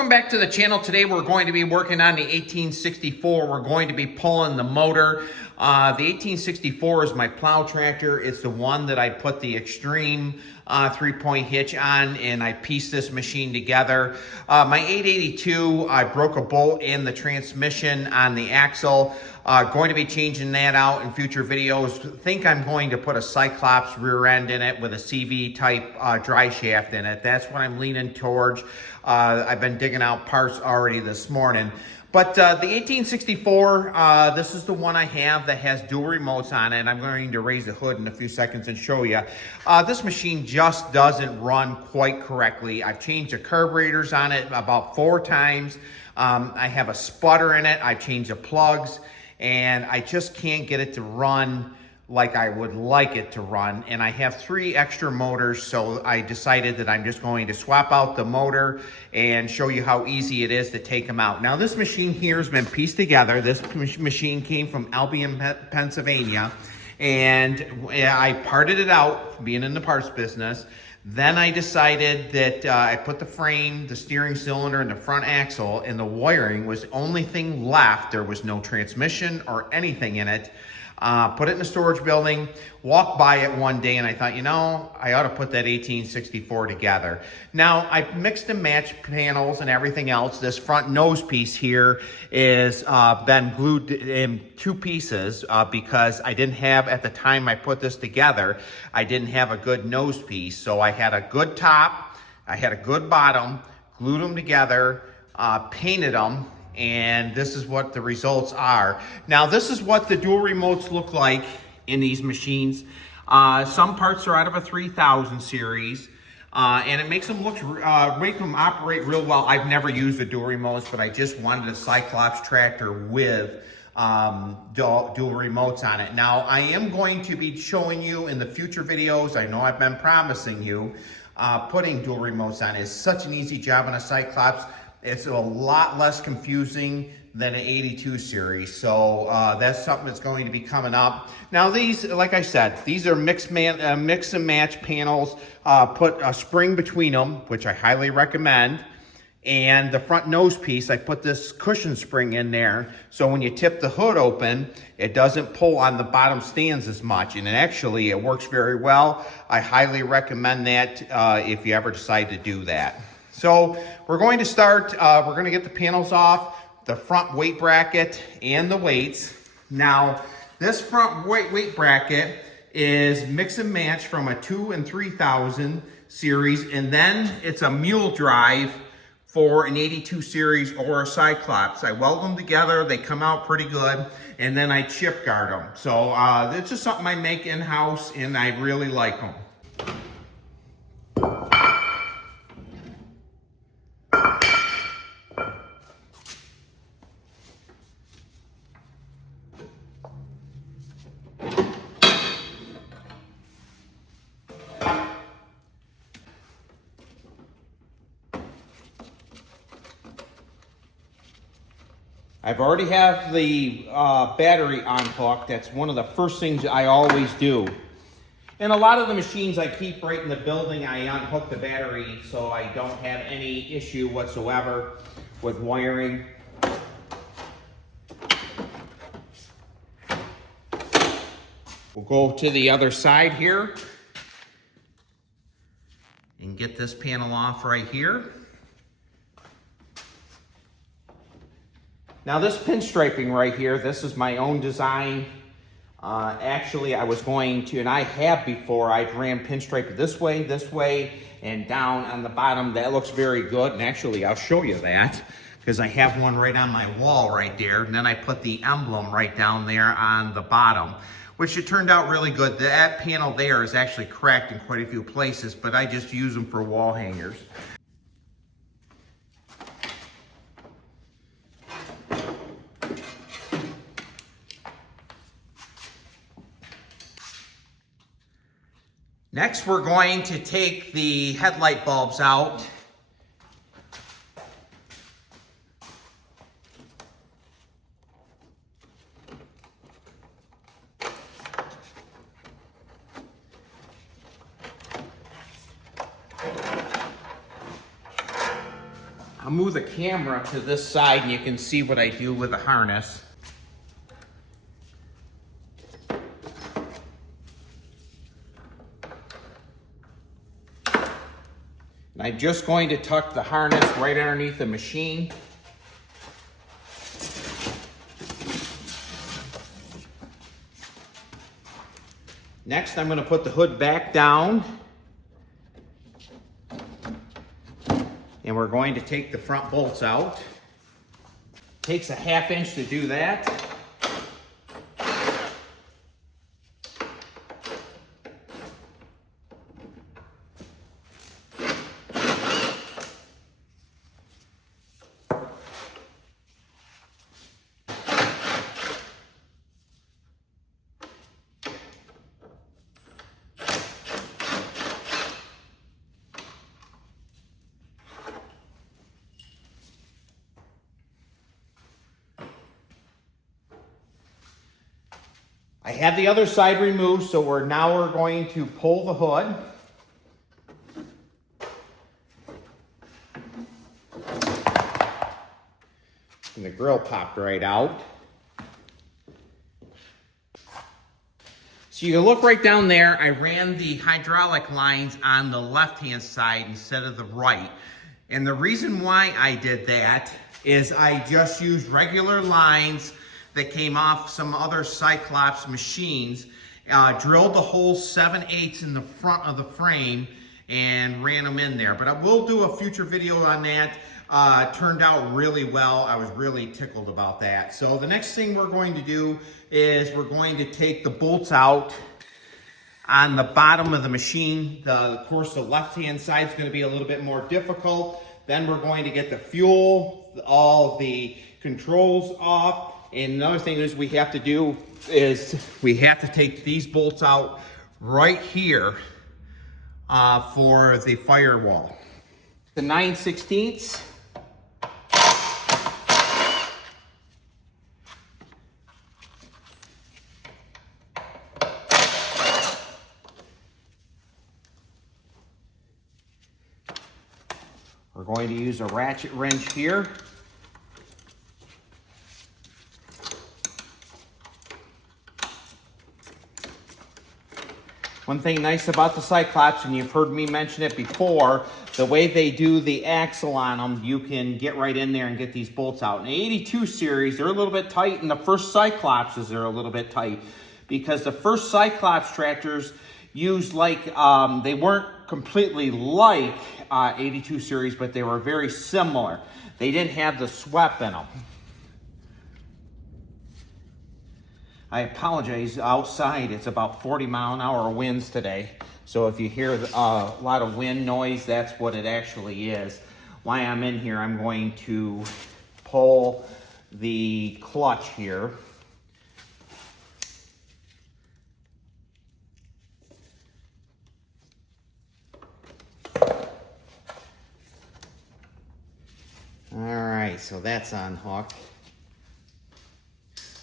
Welcome back to the channel. Today we're going to be working on the 1864. We're going to be pulling the motor. The 1864 is my plow tractor. It's the one that I put the extreme 3-point hitch on, and I pieced this machine together. My 882, I broke a bolt in the transmission on the axle. Going to be changing that out in future videos. Think I'm going to put a Cyclops rear end in it with a CV type dry shaft in it. That's what I'm leaning towards. I've been digging out parts already this morning. But the 1864, this is the one I have that has dual remotes on it. I'm going to raise the hood in a few seconds and show you. This machine just doesn't run quite correctly. I've changed the carburetors on it about 4 times. I have a sputter in it. I've changed the plugs, and I just can't get it to run like I would like it to run. And I have 3 extra motors, so I decided that I'm just going to swap out the motor and show you how easy it is to take them out. Now, this machine here has been pieced together. This machine came from Albion, Pennsylvania, and I parted it out, being in the parts business. Then I decided that I put the frame, the steering cylinder, and the front axle, and the wiring was the only thing left. There was no transmission or anything in it. Put it in a storage building, walked by it one day, and I thought, you know, I ought to put that 1864 together. Now, I mixed and matched panels and everything else. This front nose piece here is been glued in 2 pieces because I didn't have, at the time I put this together, I didn't have a good nose piece. So I had a good top, I had a good bottom, glued them together, painted them, and this is what the results are. Now, this is what the dual remotes look like in these machines. Some parts are out of a 3000 series, and it makes them look, make them operate real well. I've never used the dual remotes, but I just wanted a Cyclops tractor with dual remotes on it. Now, I am going to be showing you in the future videos. I know I've been promising you putting dual remotes on. It's such an easy job on a Cyclops. It's a lot less confusing than an 82 series. So that's something that's going to be coming up. Now these, like I said, these are mix and match panels. Put a spring between them, which I highly recommend. And the front nose piece, I put this cushion spring in there. So when you tip the hood open, it doesn't pull on the bottom stands as much. And actually, it works very well. I highly recommend that if you ever decide to do that. So we're going to start, we're going to get the panels off, the front weight bracket, and the weights. Now, this front weight bracket is mix and match from a 2 and 3000 series, and then it's a mule drive for an 82 series or a Cyclops. I weld them together, they come out pretty good, and then I chip guard them. So it's just something I make in-house, and I really like them. I've already have the battery unhooked. That's one of the first things I always do. And a lot of the machines I keep right in the building, I unhook the battery so I don't have any issue whatsoever with wiring. We'll go to the other side here and get this panel off right here. Now this pinstriping right here, this is my own design. Actually, I was going to, and I have before, I'd ran pinstripe this way, and down on the bottom. That looks very good, and actually I'll show you that, because I have one right on my wall right there, and then I put the emblem right down there on the bottom, which it turned out really good. That panel there is actually cracked in quite a few places, but I just use them for wall hangers. Next, we're going to take the headlight bulbs out. I'll move the camera to this side and you can see what I do with the harness. And I'm just going to tuck the harness right underneath the machine. Next, I'm going to put the hood back down. And we're going to take the front bolts out. Takes a 1/2 inch to do that. I have the other side removed, so we're going to pull the hood. And the grill popped right out. So you look right down there, I ran the hydraulic lines on the left-hand side instead of the right. And the reason why I did that is I just used regular lines that came off some other Cyclops machines, drilled the holes 7/8 in the front of the frame and ran them in there. But I will do a future video on that. Turned out really well. I was really tickled about that. So the next thing we're going to do is we're going to take the bolts out on the bottom of the machine. Of course, the left-hand side is going to be a little bit more difficult. Then we're going to get the fuel, all the controls off. And another thing is we have to do is we have to take these bolts out right here for the firewall. The 9/16. We're going to use a ratchet wrench here. One thing nice about the Cyclops, and you've heard me mention it before, the way they do the axle on them, you can get right in there and get these bolts out. In the 82 series, they're a little bit tight, and the first Cyclopses are a little bit tight because the first Cyclops tractors used they weren't completely like 82 series, but they were very similar. They didn't have the swept in them. I apologize, outside it's about 40-mile-an-hour winds today. So if you hear a lot of wind noise, that's what it actually is. While I'm in here, I'm going to pull the clutch here. All right, so that's unhooked.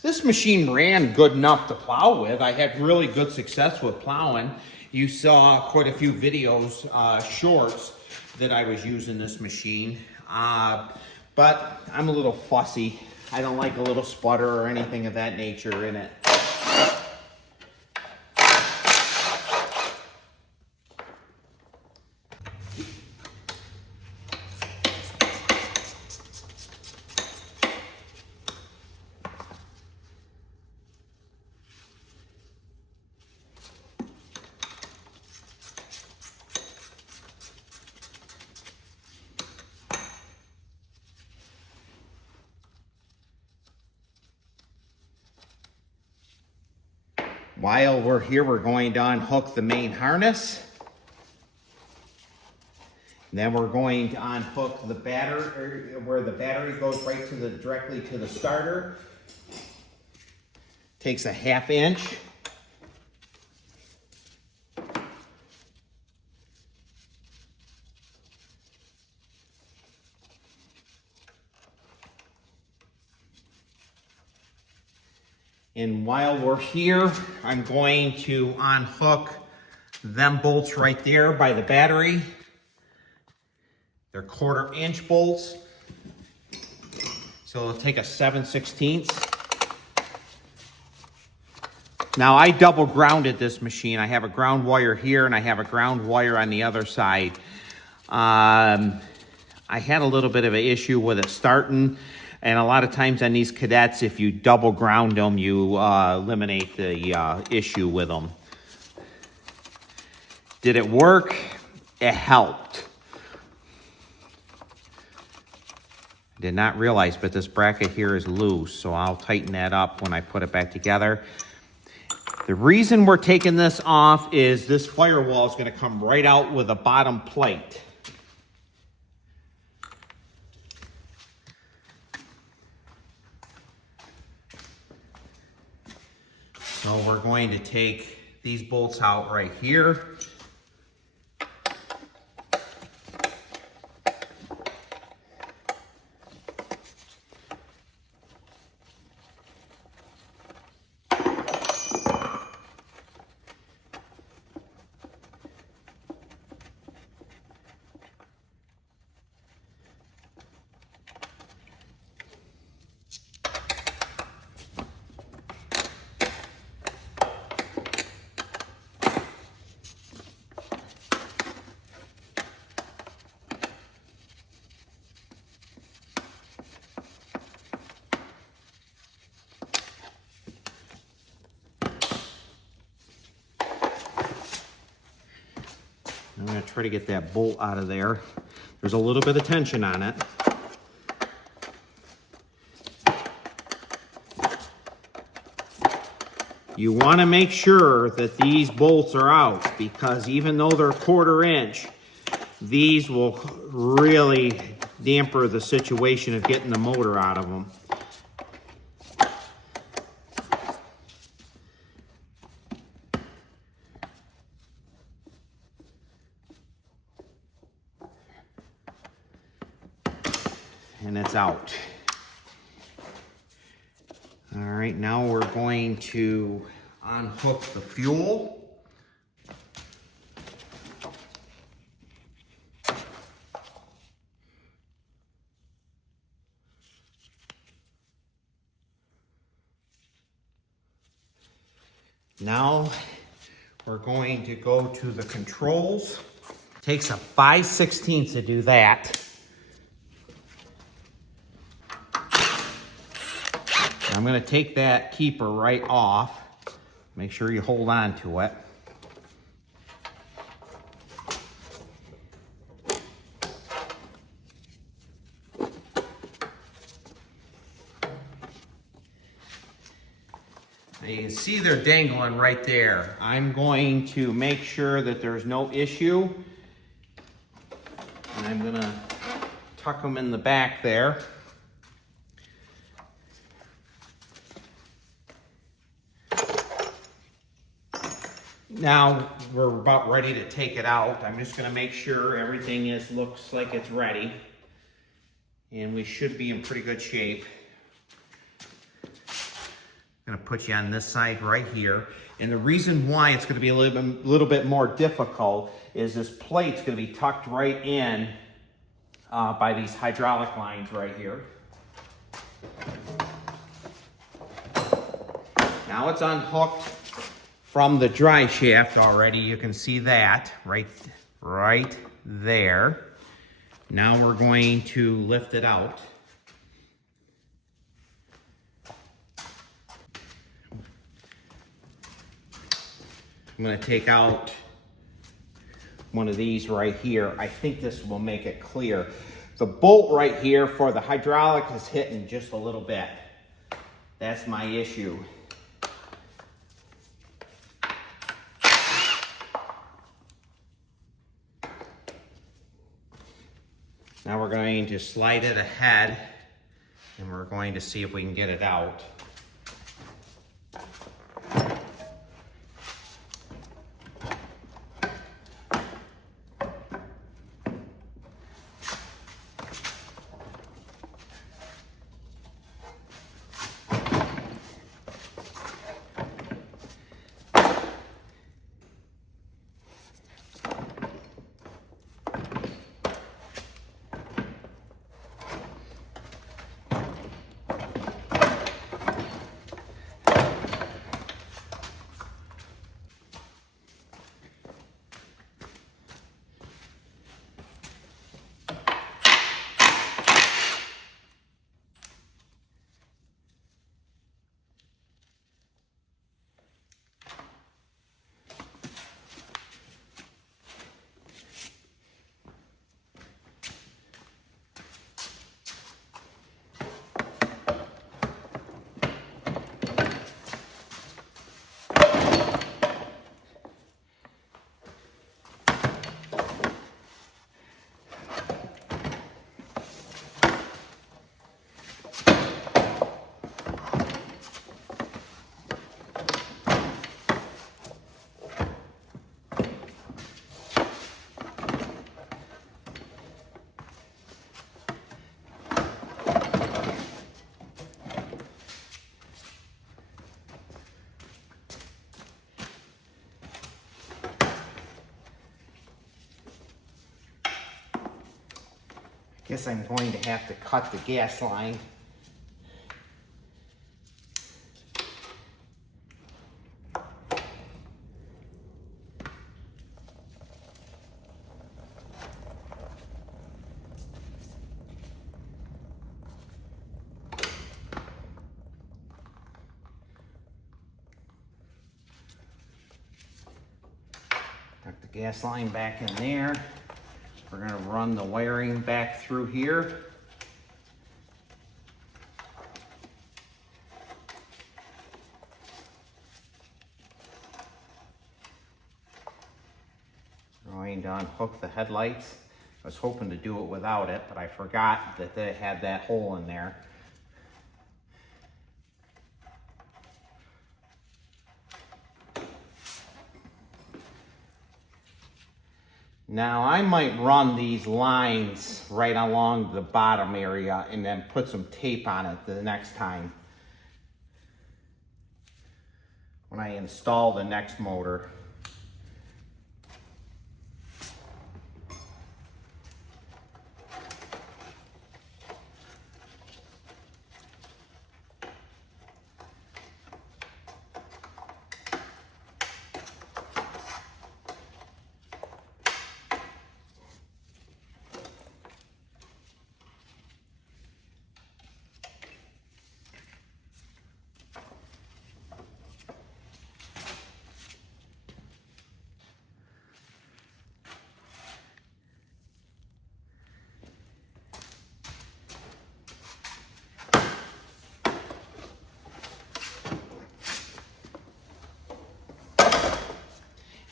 This machine ran good enough to plow with. I had really good success with plowing. You saw quite a few videos, shorts, that I was using this machine. But I'm a little fussy. I don't like a little sputter or anything of that nature in it. While we're here, we're going to unhook the main harness. And then we're going to unhook the battery, where the battery goes right directly to the starter. Takes a 1/2 inch. And while we're here, I'm going to unhook them bolts right there by the battery. They're 1/4 inch bolts. So it'll take a 7/16. Now I double grounded this machine. I have a ground wire here and I have a ground wire on the other side. I had a little bit of an issue with it starting, and a lot of times on these Cadets, if you double ground them, you eliminate the issue with them. Did it work? It helped. Did not realize, but this bracket here is loose, so I'll tighten that up when I put it back together. The reason we're taking this off is this firewall is going to come right out with a bottom plate. So we're going to take these bolts out right here. I'm going to try to get that bolt out of there. There's a little bit of tension on it. You want to make sure that these bolts are out, because even though they're 1/4 inch, these will really damper the situation of getting the motor out of them. And it's out. All right, now we're going to unhook the fuel. Now we're going to go to the controls. It takes a 5/16 to do that. I'm going to take that keeper right off. Make sure you hold on to it. Now you can see they're dangling right there. I'm going to make sure that there's no issue. And I'm going to tuck them in the back there. Now we're about ready to take it out. I'm just going to make sure everything looks like it's ready. And we should be in pretty good shape. I'm going to put you on this side right here. And the reason why it's going to be a little bit more difficult is this plate's going to be tucked right in by these hydraulic lines right here. Now it's unhooked from the dry shaft already. You can see that right there. Now we're going to lift it out. I'm going to take out one of these right here. I think this will make it clear. The bolt right here for the hydraulic is hitting just a little bit. That's my issue. Now we're going to slide it ahead, and we're going to see if we can get it out. guess I'm going to have to cut the gas line. Tuck the gas line back in there. We're going to run the wiring back through here. Going to unhook the headlights. I was hoping to do it without it, but I forgot that they had that hole in there. Now I might run these lines right along the bottom area and then put some tape on it the next time when I install the next motor.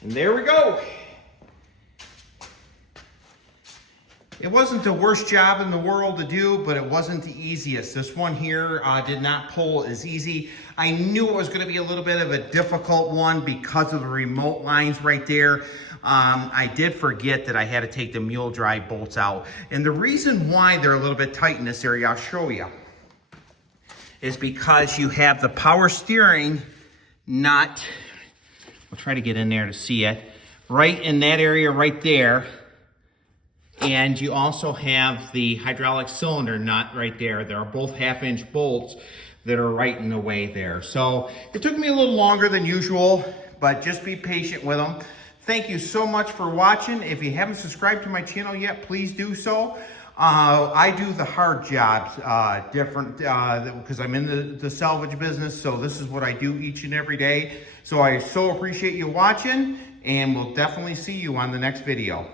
And there we go. It wasn't the worst job in the world to do, but it wasn't the easiest. This one here did not pull as easy. I knew it was going to be a little bit of a difficult one because of the remote lines right there. I did forget that I had to take the mule drive bolts out. And the reason why they're a little bit tight in this area, I'll show you, is because you have the power steering nut. I'll try to get in there to see it. Right in that area right there. And you also have the hydraulic cylinder nut right there. There are both 1/2-inch bolts that are right in the way there. So it took me a little longer than usual, but just be patient with them. Thank you so much for watching. If you haven't subscribed to my channel yet, please do so. I do the hard jobs different because I'm in the salvage business, so this is what I do each and every day. So I so appreciate you watching, and we'll definitely see you on the next video.